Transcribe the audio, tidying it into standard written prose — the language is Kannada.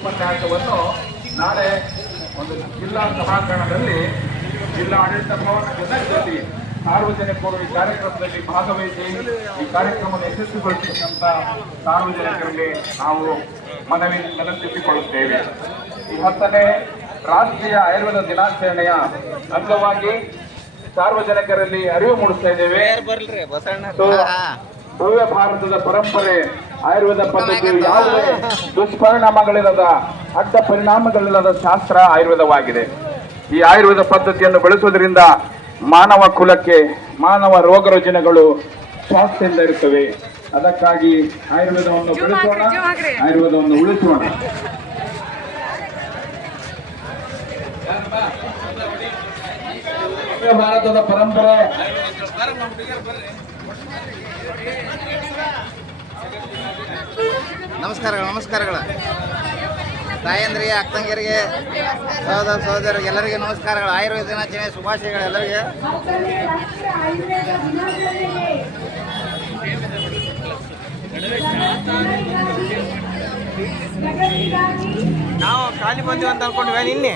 ಉಪನ್ಯಾಸವನ್ನು ನಾಳೆ ಒಂದು ಜಿಲ್ಲಾ ಸಭಾಂಗಣದಲ್ಲಿ ಜಿಲ್ಲಾ ಆಡಳಿತ ಭವನ ಜೊತೆ ಸಾರ್ವಜನಿಕರು ಈ ಕಾರ್ಯಕ್ರಮದಲ್ಲಿ ಭಾಗವಹಿಸಿ ಈ ಕಾರ್ಯಕ್ರಮವನ್ನು ಯಶಸ್ವಿಗೊಳಿಸತಕ್ಕಂಥ ಸಾರ್ವಜನಿಕರಲ್ಲಿ ನಾವು ಮನವಿ ನೆನಪಿಸಿಕೊಳ್ಳುತ್ತೇವೆ. ಈ 10ನೇ ರಾಷ್ಟ್ರೀಯ ಆಯುರ್ವೇದ ದಿನಾಚರಣೆಯ ಅಂಗವಾಗಿ ಸಾರ್ವಜನಿಕರಲ್ಲಿ ಅರಿವು ಮೂಡಿಸ್ತಾ ಇದ್ದೇವೆ. ಭವ್ಯ ಭಾರತದ ಪರಂಪರೆ ಆಯುರ್ವೇದ ಪದ್ಧತಿ ಯಾವುದೇ ದುಷ್ಪರಿಣಾಮಗಳಿಲ್ಲದ ಅಡ್ಡ ಪರಿಣಾಮಗಳಿಲ್ಲದ ಶಾಸ್ತ್ರ ಆಯುರ್ವೇದವಾಗಿದೆ. ಈ ಆಯುರ್ವೇದ ಪದ್ಧತಿಯನ್ನು ಬೆಳೆಸುವುದರಿಂದ ಮಾನವ ಕುಲಕ್ಕೆ ಮಾನವ ರೋಗ ರುಜಿನಗಳು ಸ್ವಾಸ್ಥ್ಯದಿಂದ ಇರುತ್ತವೆ. ಅದಕ್ಕಾಗಿ ಆಯುರ್ವೇದವನ್ನು ಬೆಳೆಸೋಣ, ಆಯುರ್ವೇದವನ್ನು ಉಳಿಸೋಣ. ಭಾರತದ ಪರಂಪರೆ ನಮಸ್ಕಾರಗಳು ತಾಯಂದ್ರಿಗೆ, ಅಕ್ಕಂಗಿಯರಿಗೆ, ಸಹೋದರ ಸಹೋದರಿಗೆ ಎಲ್ಲರಿಗೆ ನಮಸ್ಕಾರಗಳು. ಆಯುರ್ವೇದ ದಿನಾಚರಣೆ ಶುಭಾಶಯಗಳು ಎಲ್ಲರಿಗೆ. ನಾವು ಖಾಲಿ ಬಂದಿವಿ ಅಂತ ಅನ್ಕೊಂಡ್ವಿ ನಿನ್ನೆ.